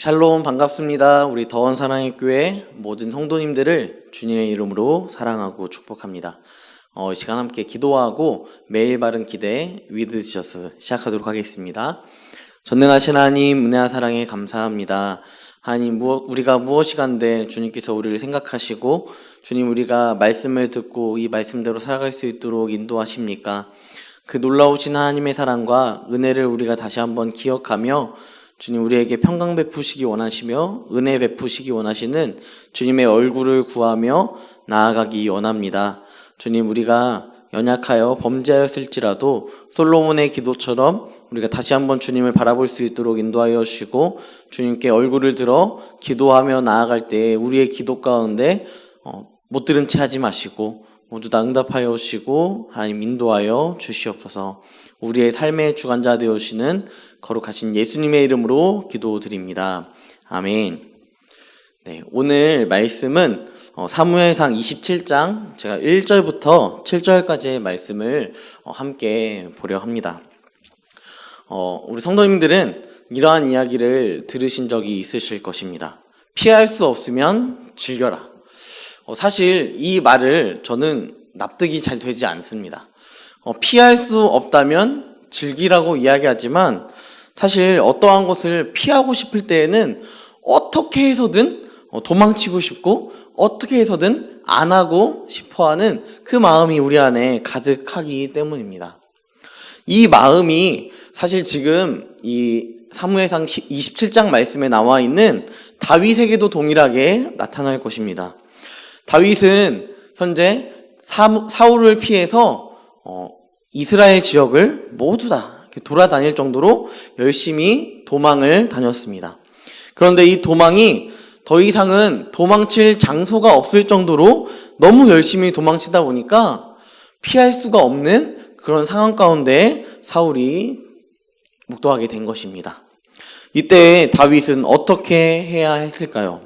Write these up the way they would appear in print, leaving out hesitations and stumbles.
샬롬 반갑습니다. 우리 더원 사랑의 교회 모든 성도님들을 주님의 이름으로 사랑하고 축복합니다. 이 시간 함께 기도하고 매일 바른 기대 위드 지저스 시작하도록 하겠습니다. 전능하신 하나님 은혜와 사랑에 감사합니다. 하나님 우리가 무엇이 간데 주님께서 우리를 생각하시고 주님 우리가 말씀을 듣고 이 말씀대로 살아갈 수 있도록 인도하십니까? 그 놀라우신 하나님의 사랑과 은혜를 우리가 다시 한번 기억하며 주님 우리에게 평강 베푸시기 원하시며 은혜 베푸시기 원하시는 주님의 얼굴을 구하며 나아가기 원합니다. 주님 우리가 연약하여 범죄하였을지라도 솔로몬의 기도처럼 우리가 다시 한번 주님을 바라볼 수 있도록 인도하여 주시고 주님께 얼굴을 들어 기도하며 나아갈 때 우리의 기도 가운데 못 들은 채 하지 마시고 모두 다 응답하여 주시고 하나님 인도하여 주시옵소서. 우리의 삶의 주관자 되어주시는 거룩하신 예수님의 이름으로 기도드립니다. 아멘. 네, 오늘 말씀은 사무엘상 27장 제가 1절부터 7절까지의 말씀을 함께 보려 합니다. 우리 성도님들은 이러한 이야기를 들으신 적이 있으실 것입니다. 피할 수 없으면 즐겨라. 사실 이 말을 저는 납득이 잘 되지 않습니다. 피할 수 없다면 즐기라고 이야기하지만 사실 어떠한 것을 피하고 싶을 때에는 어떻게 해서든 도망치고 싶고 어떻게 해서든 안 하고 싶어하는 그 마음이 우리 안에 가득하기 때문입니다. 이 마음이 사실 지금 이 사무엘상 27장 말씀에 나와 있는 다윗에게도 동일하게 나타날 것입니다. 다윗은 현재 사울을 피해서 이스라엘 지역을 모두 다 돌아다닐 정도로 열심히 도망을 다녔습니다. 그런데 이 도망이 더 이상은 도망칠 장소가 없을 정도로 너무 열심히 도망치다 보니까 피할 수가 없는 그런 상황 가운데 사울이 묵도하게 된 것입니다. 이때 다윗은 어떻게 해야 했을까요?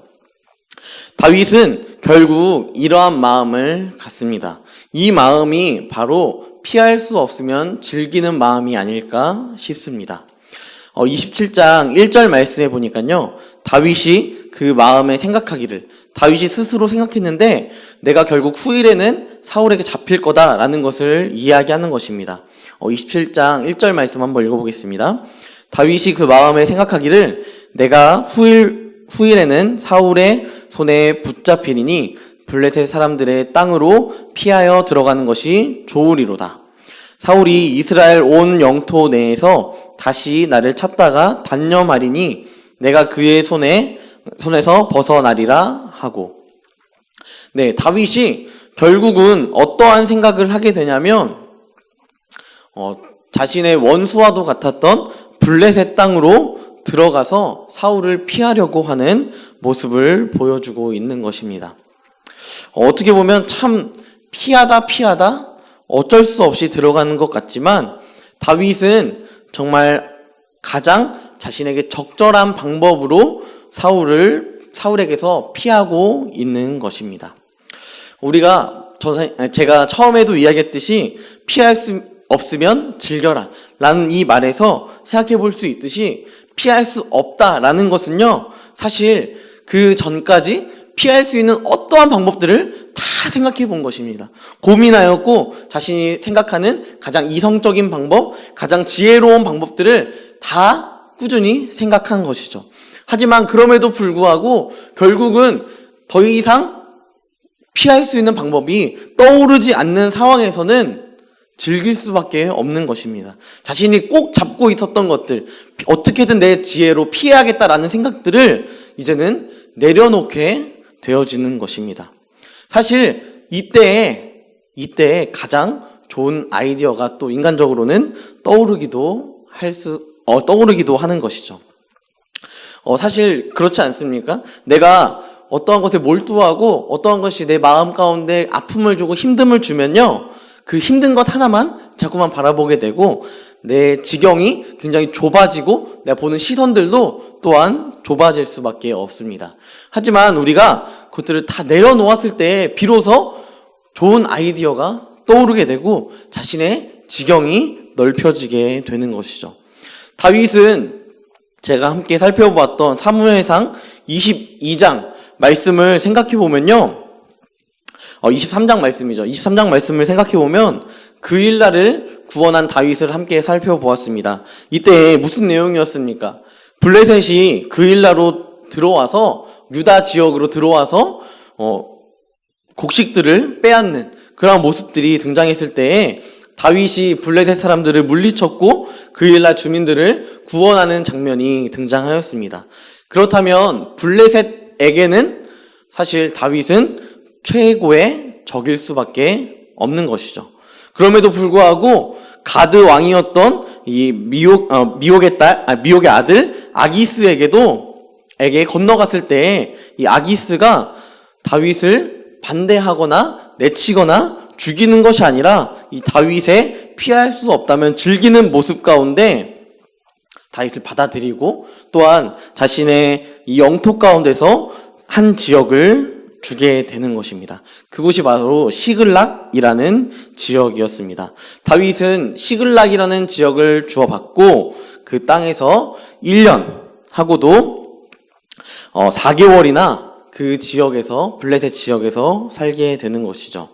다윗은 결국 이러한 마음을 갖습니다. 이 마음이 바로 피할 수 없으면 즐기는 마음이 아닐까 싶습니다. 27장 1절 말씀해 보니까요, 다윗이 그 마음에 생각하기를, 다윗이 스스로 생각했는데 내가 결국 후일에는 사울에게 잡힐 거다라는 것을 이야기하는 것입니다. 27장 1절 말씀 한번 읽어보겠습니다. 다윗이 그 마음에 생각하기를 내가 후일에는 사울의 손에 붙잡히리니 블레셋 사람들의 땅으로 피하여 들어가는 것이 좋으리로다. 사울이 이스라엘 온 영토 내에서 다시 나를 찾다가 단념하리니 내가 그의 손에서 벗어나리라 하고. 네, 다윗이 결국은 어떠한 생각을 하게 되냐면 자신의 원수와도 같았던 블레셋 땅으로 들어가서 사울을 피하려고 하는 모습을 보여주고 있는 것입니다. 어떻게 보면 참 피하다 어쩔 수 없이 들어가는 것 같지만 다윗은 정말 가장 자신에게 적절한 방법으로 사울에게서 피하고 있는 것입니다. 제가 처음에도 이야기했듯이 피할 수 없으면 즐겨라 라는 이 말에서 생각해 볼 수 있듯이 피할 수 없다라는 것은요, 사실 그 전까지 피할 수 있는 어떠한 방법들을 다 생각해 본 것입니다. 고민하였고 자신이 생각하는 가장 이성적인 방법, 가장 지혜로운 방법들을 다 꾸준히 생각한 것이죠. 하지만 그럼에도 불구하고 결국은 더 이상 피할 수 있는 방법이 떠오르지 않는 상황에서는 즐길 수밖에 없는 것입니다. 자신이 꼭 잡고 있었던 것들, 어떻게든 내 지혜로 피해야겠다라는 생각들을 이제는 내려놓게 되어지는 것입니다. 사실 이때 가장 좋은 아이디어가 또 인간적으로는 떠오르기도 하는 것이죠. 사실 그렇지 않습니까? 내가 어떠한 것에 몰두하고 어떠한 것이 내 마음 가운데 아픔을 주고 힘듦을 주면요, 그 힘든 것 하나만 자꾸만 바라보게 되고 내 지경이 굉장히 좁아지고 내가 보는 시선들도 또한 좁아질 수밖에 없습니다. 하지만 우리가 그것들을 다 내려놓았을 때 비로소 좋은 아이디어가 떠오르게 되고 자신의 지경이 넓혀지게 되는 것이죠. 다윗은 제가 함께 살펴보았던 사무엘상 22장 말씀을 생각해 보면요. 23장 말씀이죠. 23장 말씀을 생각해 보면 그 일날을 구원한 다윗을 함께 살펴보았습니다. 이때 무슨 내용이었습니까? 블레셋이 그 일날로 들어와서 유다 지역으로 들어와서 곡식들을 빼앗는 그런 모습들이 등장했을 때에 다윗이 블레셋 사람들을 물리쳤고 그 일날 주민들을 구원하는 장면이 등장하였습니다. 그렇다면 블레셋에게는 사실 다윗은 최고의 적일 수밖에 없는 것이죠. 그럼에도 불구하고 가드 왕이었던 이 미옥의 아들 아기스에게 건너갔을 때 이 아기스가 다윗을 반대하거나 내치거나 죽이는 것이 아니라 이 다윗의 피할 수 없다면 즐기는 모습 가운데 다윗을 받아들이고 또한 자신의 이 영토 가운데서 한 지역을 주게 되는 것입니다. 그곳이 바로 시글락이라는 지역이었습니다. 다윗은 시글락이라는 지역을 주어받고 그 땅에서 1년 하고도 4개월이나 그 지역에서 블레셋 지역에서 살게 되는 것이죠.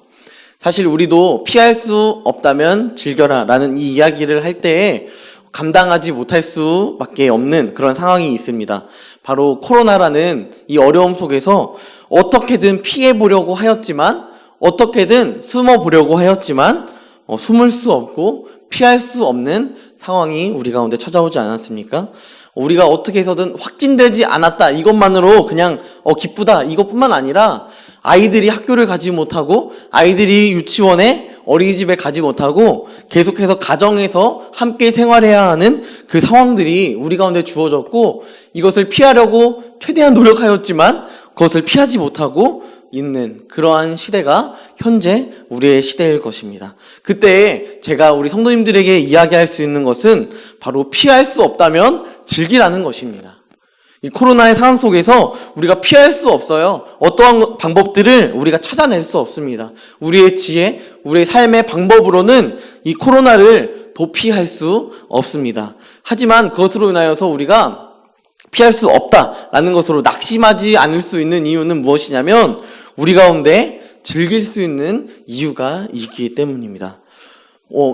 사실 우리도 피할 수 없다면 즐겨라 라는 이 이야기를 할 때에 감당하지 못할 수밖에 없는 그런 상황이 있습니다. 바로 코로나라는 이 어려움 속에서 어떻게든 피해보려고 하였지만 어떻게든 숨어보려고 하였지만 숨을 수 없고 피할 수 없는 상황이 우리 가운데 찾아오지 않았습니까? 우리가 어떻게 해서든 확진되지 않았다 이것만으로 그냥 기쁘다 이것뿐만 아니라 아이들이 학교를 가지 못하고 아이들이 유치원에 어린이집에 가지 못하고 계속해서 가정에서 함께 생활해야 하는 그 상황들이 우리 가운데 주어졌고 이것을 피하려고 최대한 노력하였지만 그것을 피하지 못하고 있는 그러한 시대가 현재 우리의 시대일 것입니다. 그때 제가 우리 성도님들에게 이야기할 수 있는 것은 바로 피할 수 없다면 즐기라는 것입니다. 이 코로나의 상황 속에서 우리가 피할 수 없어요. 어떠한 방법들을 우리가 찾아낼 수 없습니다. 우리의 지혜, 우리의 삶의 방법으로는 이 코로나를 도피할 수 없습니다. 하지만 그것으로 인하여서 우리가 피할 수 없다라는 것으로 낙심하지 않을 수 있는 이유는 무엇이냐면 우리 가운데 즐길 수 있는 이유가 있기 때문입니다.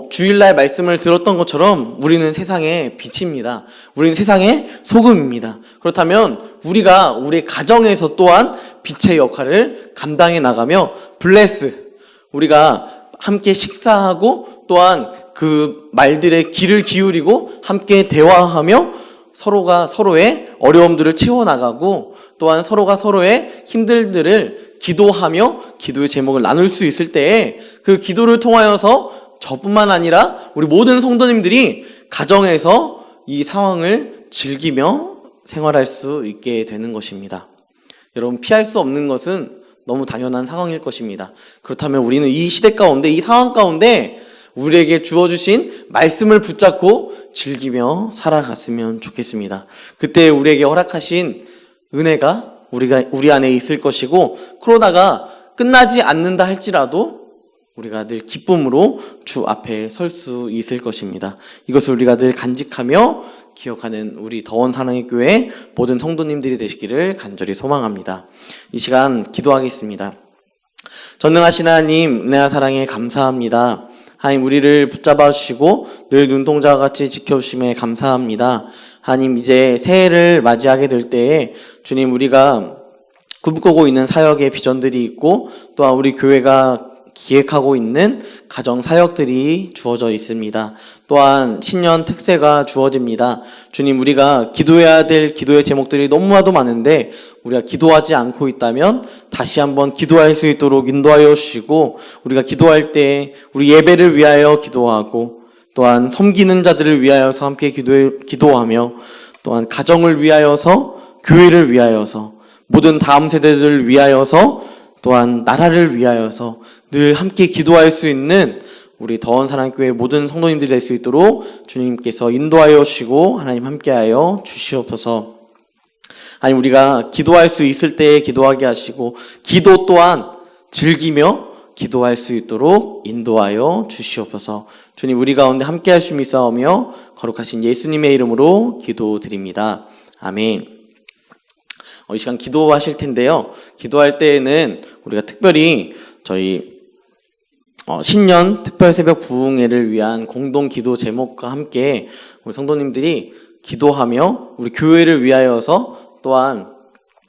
주일날 말씀을 들었던 것처럼 우리는 세상의 빛입니다. 우리는 세상의 소금입니다. 그렇다면 우리가 우리 가정에서 또한 빛의 역할을 감당해 나가며 우리가 함께 식사하고 또한 그 말들의 귀를 기울이고 함께 대화하며 서로가 서로의 어려움들을 채워나가고 또한 서로가 서로의 힘들들을 기도하며 기도의 제목을 나눌 수 있을 때에 그 기도를 통하여서 저뿐만 아니라 우리 모든 성도님들이 가정에서 이 상황을 즐기며 생활할 수 있게 되는 것입니다. 여러분, 피할 수 없는 것은 너무 당연한 상황일 것입니다. 그렇다면 우리는 이 시대 가운데, 이 상황 가운데 우리에게 주어주신 말씀을 붙잡고 즐기며 살아갔으면 좋겠습니다. 그때 우리에게 허락하신 은혜가 우리 안에 있을 것이고 코로나가 끝나지 않는다 할지라도 우리가 늘 기쁨으로 주 앞에 설 수 있을 것입니다. 이것을 우리가 늘 간직하며 기억하는 우리 더원 사랑의 교회 모든 성도님들이 되시기를 간절히 소망합니다. 이 시간 기도하겠습니다. 전능하신 하나님, 은혜와 사랑에 감사합니다. 하나님, 우리를 붙잡아 주시고 늘 눈동자와 같이 지켜주심에 감사합니다. 하나님, 이제 새해를 맞이하게 될 때에 주님, 우리가 꿈꾸고 있는 사역의 비전들이 있고 또한 우리 교회가 기획하고 있는 가정 사역들이 주어져 있습니다. 또한 신년 특세가 주어집니다. 주님, 우리가 기도해야 될 기도의 제목들이 너무나도 많은데 우리가 기도하지 않고 있다면 다시 한번 기도할 수 있도록 인도하여 주시고 우리가 기도할 때 우리 예배를 위하여 기도하고 또한 섬기는 자들을 위하여서 함께 기도하며 또한 가정을 위하여서 교회를 위하여서 모든 다음 세대들을 위하여서 또한 나라를 위하여서 늘 함께 기도할 수 있는 우리 더원 사랑교회 모든 성도님들이 될 수 있도록 주님께서 인도하여 주시고 하나님 함께하여 주시옵소서. 하나님, 우리가 기도할 수 있을 때에 기도하게 하시고 기도 또한 즐기며 기도할 수 있도록 인도하여 주시옵소서. 주님, 우리 가운데 함께 할 수 있사오며 거룩하신 예수님의 이름으로 기도드립니다. 아멘. 이 시간 기도하실 텐데요. 기도할 때에는 우리가 특별히 저희 신년 특별 새벽 부흥회를 위한 공동 기도 제목과 함께 우리 성도님들이 기도하며 우리 교회를 위하여서 또한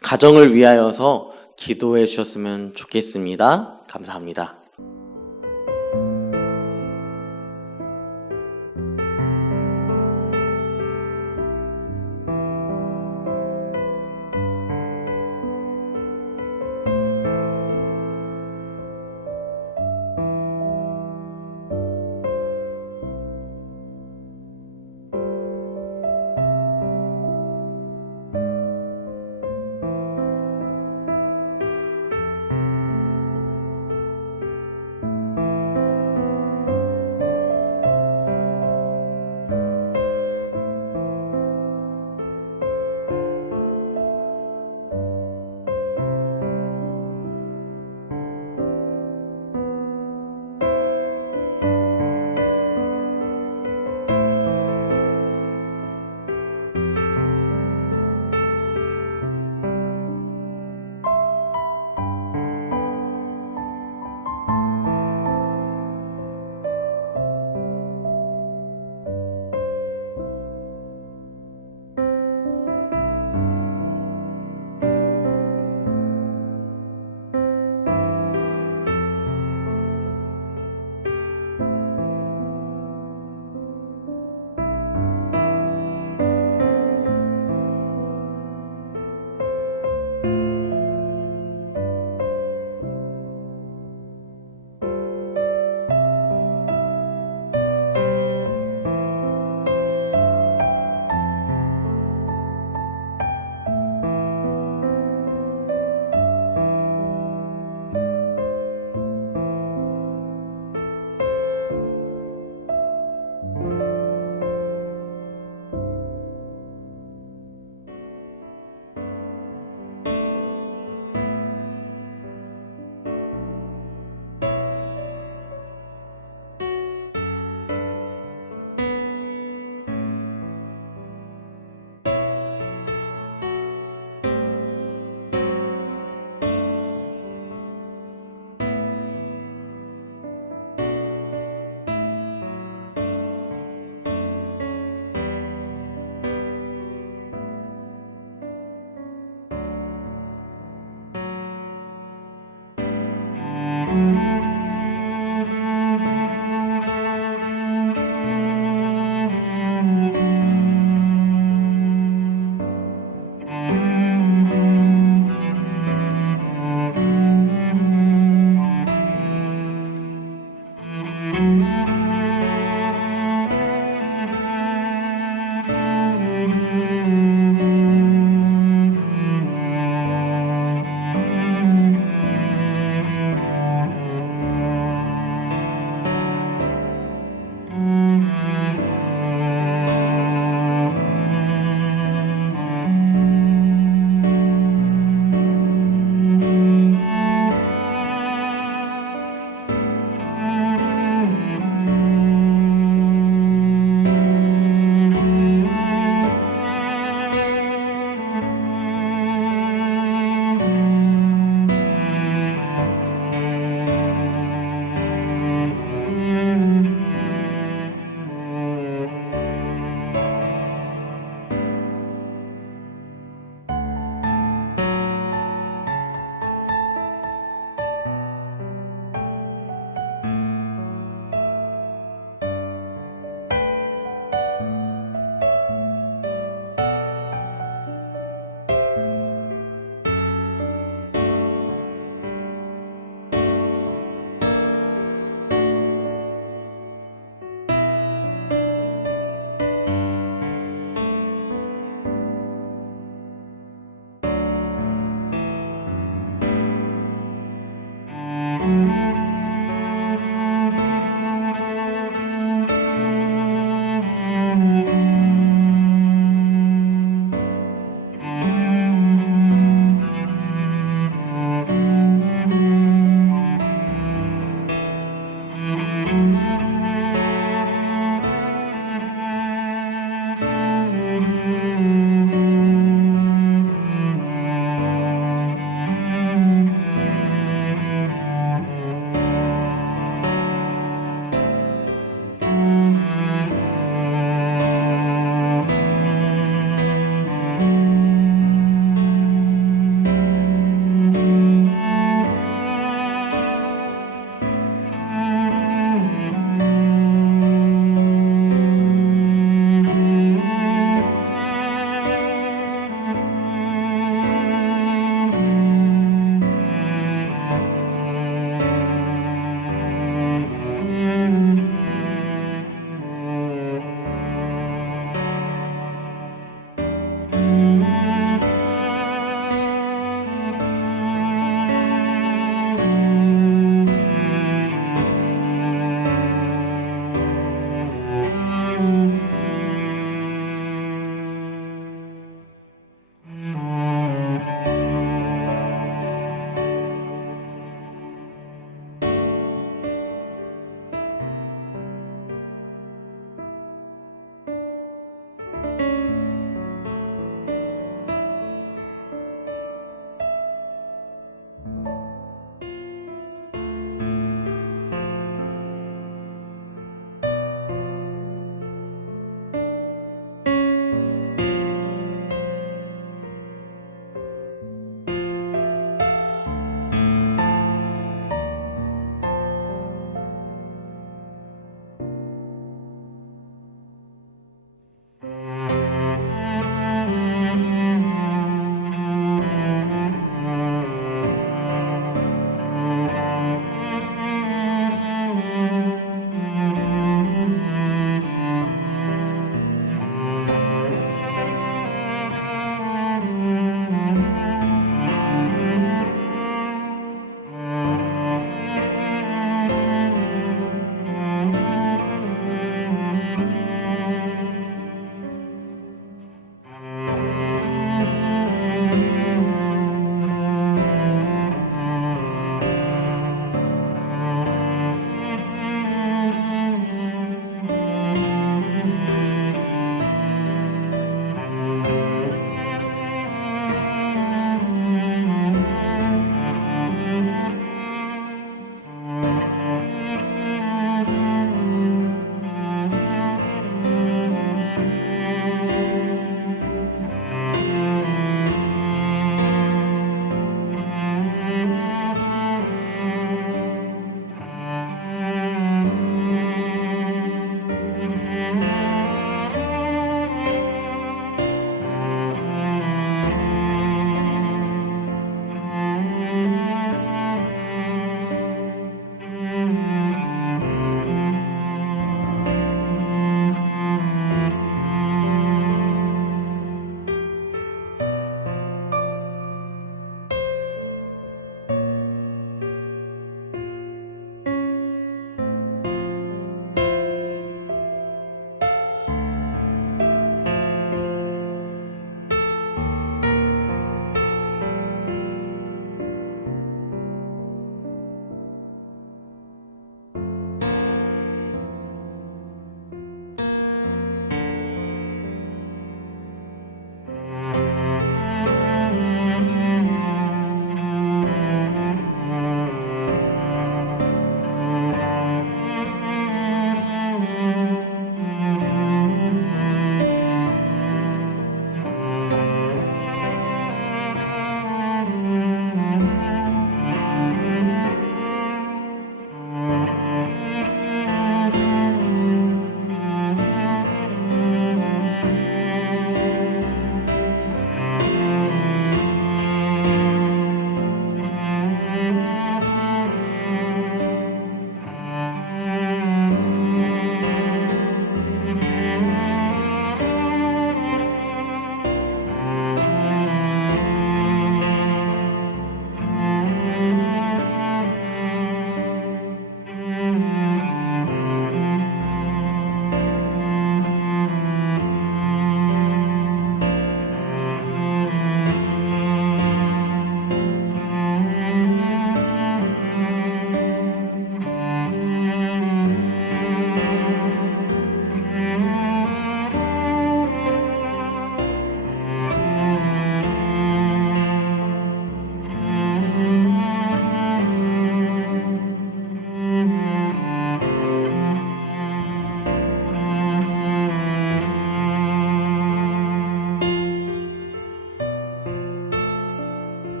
가정을 위하여서 기도해 주셨으면 좋겠습니다. 감사합니다.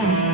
아